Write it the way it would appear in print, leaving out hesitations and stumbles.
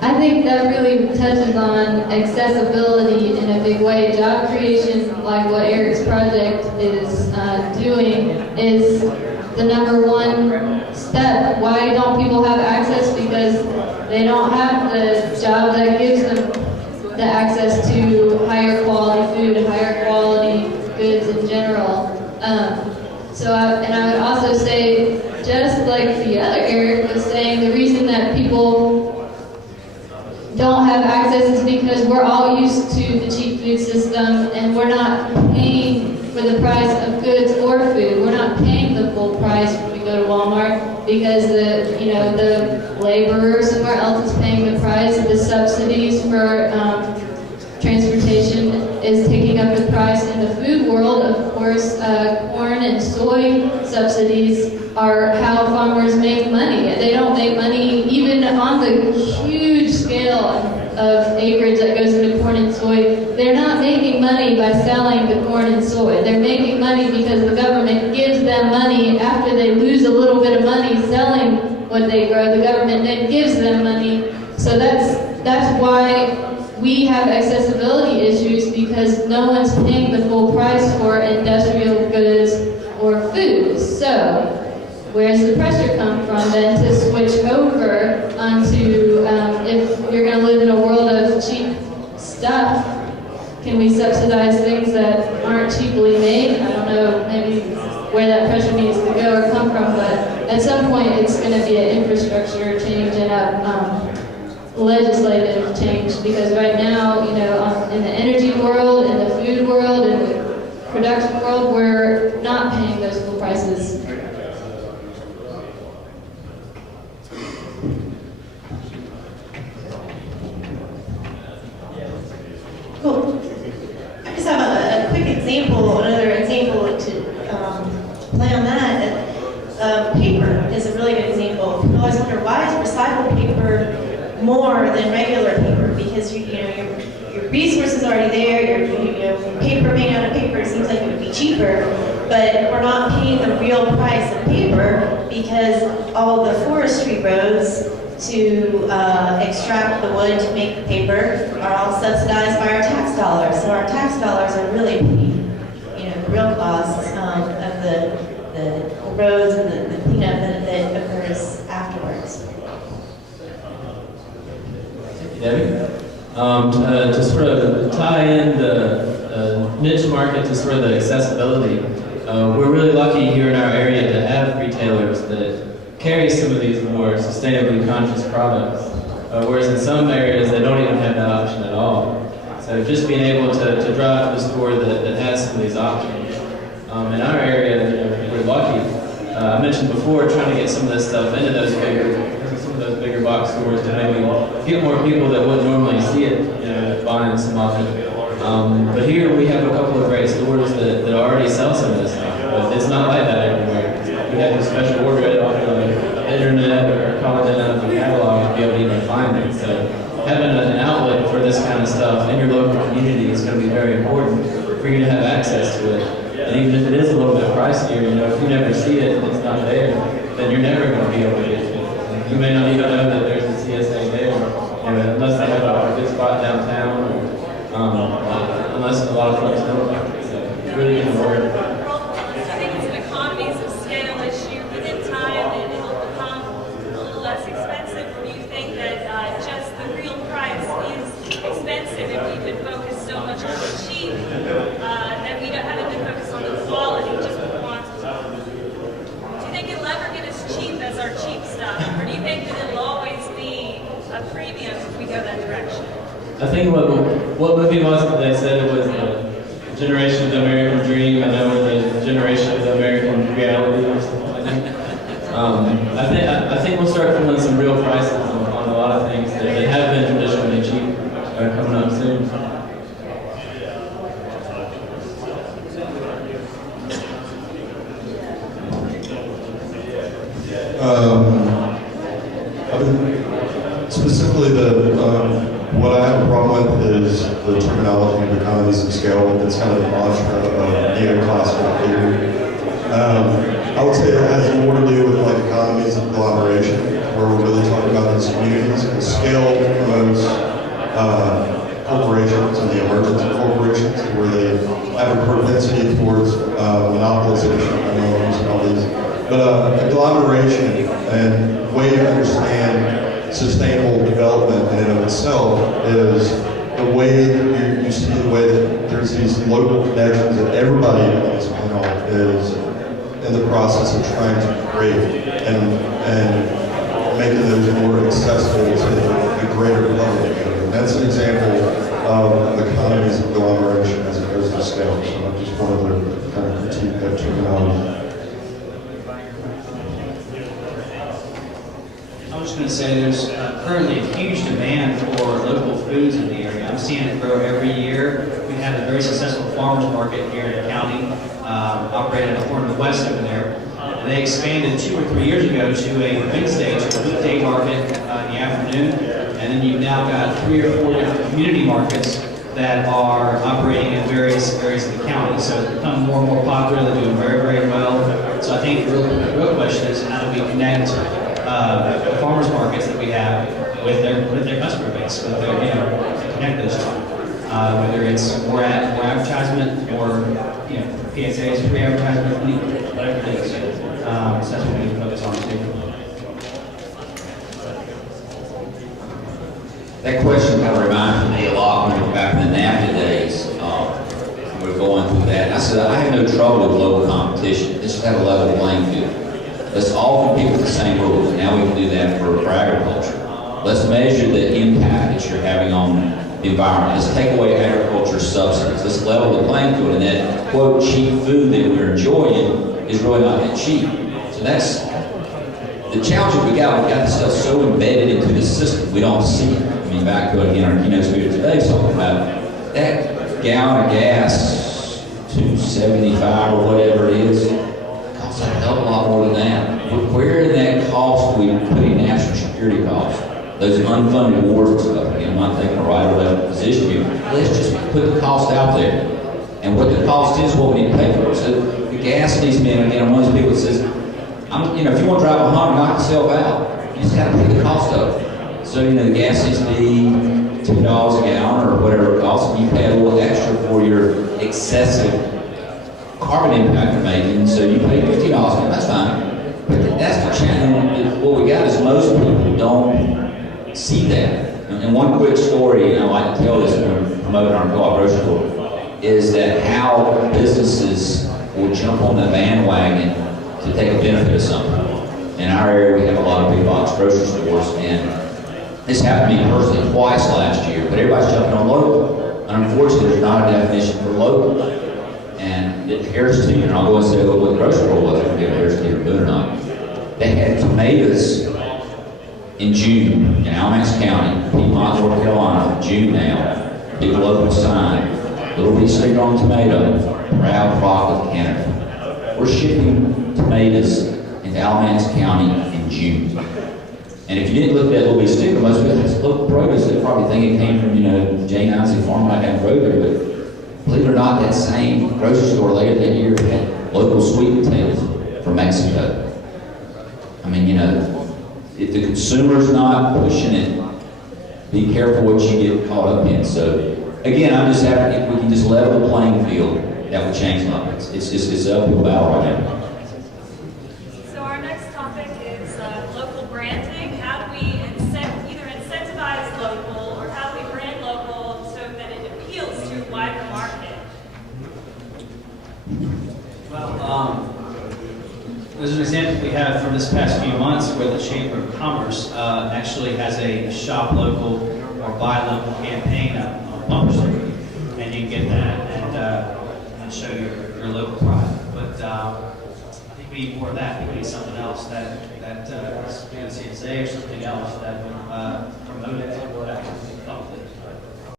I think that really touches on accessibility in a big way. Job creation, like what Eric's project is doing, is the number one step. Why don't people have access? Because they don't have the job that gives them the access to higher quality food, higher quality goods in general. And I would also say, just like the other Eric was saying, the reason that people don't have access is because we're all used to the cheap food system, and we're not paying for the price of goods or food. We're not paying the full price when we go to Walmart because the laborer somewhere else is paying the price. The subsidies for transportation is taking up the price. In the food world, of course, corn and soy subsidies are how farmers make money. They don't make money even on the huge scale of acreage that goes into corn and soy. They're not making money by selling the corn and soy. They're making money because the government gives them money after they lose a little bit of money selling what they grow. The government then gives them money. So that's why we have accessibility issues, because no one's paying the full price for industrial goods or food. So where's the pressure come from then to switch over onto, if you're going to live in a world of cheap stuff, can we subsidize things that aren't cheaply made? I don't know maybe where that pressure needs to go or come from, but at some point it's going to be an infrastructure change and a legislative change, because right now, in the energy world, in the food world, in the production world, we're not paying those full prices. Cool. I just have a quick example, another example to play on that. Paper is a really good example. People always wonder, why is recycled paper more than regular paper? Because your resources are already there. Your paper made out of paper seems like it would be cheaper, but we're not paying the real price of paper because all the forestry roads to extract the wood to make the paper are all subsidized by our tax dollars. So our tax dollars are really paying, the real costs of the roads and the cleanup that occurs afterwards. Debbie? To sort of tie in the niche market to sort of the accessibility, we're really lucky here in our area to have retailers that carry some of these more sustainably conscious products, whereas in some areas they don't even have that option at all. So just being able to drive to the store that has some of these options. In our area, we're lucky. I mentioned before trying to get some of this stuff into those bigger box stores to maybe get more people that wouldn't normally see it, buying some of it. But here we have a couple of great stores that already sell some of this stuff, but it's not like that everywhere. We have to special order it off the internet or calling it out of the catalog to be able to even find it. So having an outlet for this kind of stuff in your local community is going to be very important for you to have access to it. And even if it is a little bit pricier, if you never see it and it's not there, then you're never going to be able to get it. You may not even know that there's a CSA there, unless they have a good spot downtown, or unless a lot of folks know about it. So it's really getting the word. I think it's an economies of scale issue. Within time, and it'll become a little less expensive. Or do you think that just the real price is expensive if we could focus so much on the cheap that we don't have to focus on the quality, just the quantity? Do you think it'll ever get as cheap as our cheap stuff, or do you think that it'll always be a premium if we go that direction? I think what movie was it they said it was the generation of the American dream, and now we're the generation of the American reality or something like that. I think we'll start feeling some real prices on a lot of things that have been traditionally cheap coming up soon. Specifically, what I have a problem with is the terminology of economies of scale. It's kind of the mantra of neoclassical theory. I would say it has more to do with like economies of collaboration, where we're really talking about these communities. The scale promotes corporations and the emergence of corporations, where they have a propensity towards monopolization of loans and all these. But agglomeration and way to understand sustainable development in and of itself is the way you see the way that there's these local connections that everybody in this panel is in the process of trying to create and making those more accessible to the greater public. That's an example of economies of agglomeration as opposed to scale. So I just wanted to kind of critique that terminology. I was just going to say there's currently a huge demand for local foods in the area. I'm seeing it grow every year. We have a very successful farmers market here in the county, operated in the corner of the west over there. They expanded 2 or 3 years ago to a Wednesday to a weekday market in the afternoon, and then you've now got 3 or 4 different community markets that are operating in various areas of the county. So it's become more and more popular. They're doing very, very well. So I think the real question is how do we connect the farmers markets that we have with their customer base, with their, connect those two. Whether it's more advertisement or PSAs, free advertisement, whatever it is. So that's what we need to focus on too. That question kind of reminds me a lot when we were back in the NAFTA days. We were going through that. And I said, I have no trouble with global competition. Just have a level playing field. Let's all compete with the same rules. Now we can do that for agriculture. Let's measure the impact that you're having on the environment. Let's take away agriculture subsidies. Let's level the playing field. And that, quote, cheap food that we're enjoying is really not that cheap. So that's the challenge that we got. We've got this stuff so embedded into the system, we don't see it. I mean, back to again, our keynote speaker today talking about that gallon of gas, $2.75 or whatever it is, costs a hell of a lot more than that. Where in that cost we put in national security costs? Those unfunded wars and stuff. Again, I'm not taking a right or left position here. Let's just put the cost out there. And what the cost is what we need to pay for. So the gas needs to be, again, I'm one of those people that says, if you want to drive 100, knock yourself out. You just got to pay the cost of it. So, the gas needs to be $2 a gallon or whatever it costs, and you pay a little extra for your excessive carbon impact you're making, so you pay $50 a gallon, that's fine. But that's the challenge. What we got is most people don't see that. And one quick story, I like to tell this when we're promoting our co-op grocery store, is that how businesses will jump on the bandwagon to take a benefit of something. In our area, we have a lot of big box grocery stores, and this happened to me personally twice last year, but everybody's jumping on local. And unfortunately, there's not a definition for local. And at Harris Teeter, and I'll go and say what the grocery store was, I forget if Harris Teeter Boone or not. They had tomatoes in June in Alamance County, Piedmont, North Carolina, June now. Big local sign, little piece sticker on tomato, proud product of Canada. We're shipping tomatoes into Alamance County in June. And if you didn't look at that little bit of sticker, most people have local produce, they probably think it came from, Jane Isaac Farm right down the road there. But believe it or not, that same grocery store later that year had local sweet potatoes from Mexico. I mean, if the consumer's not pushing it, be careful what you get caught up in. So, again, I'm just happy if we can just level the playing field, that would change a lot. It's an uphill battle right now. So our next topic is local branding. How do we either incentivize local or how do we brand local so that it appeals to a wider market? Well, there's an example we have from this past few months where the Chamber of Commerce actually has a shop local or buy local campaign on bumper sticker, and you can get that and show your local pride. But I think we need more of that. We need something else that CSA or something else that would promote it.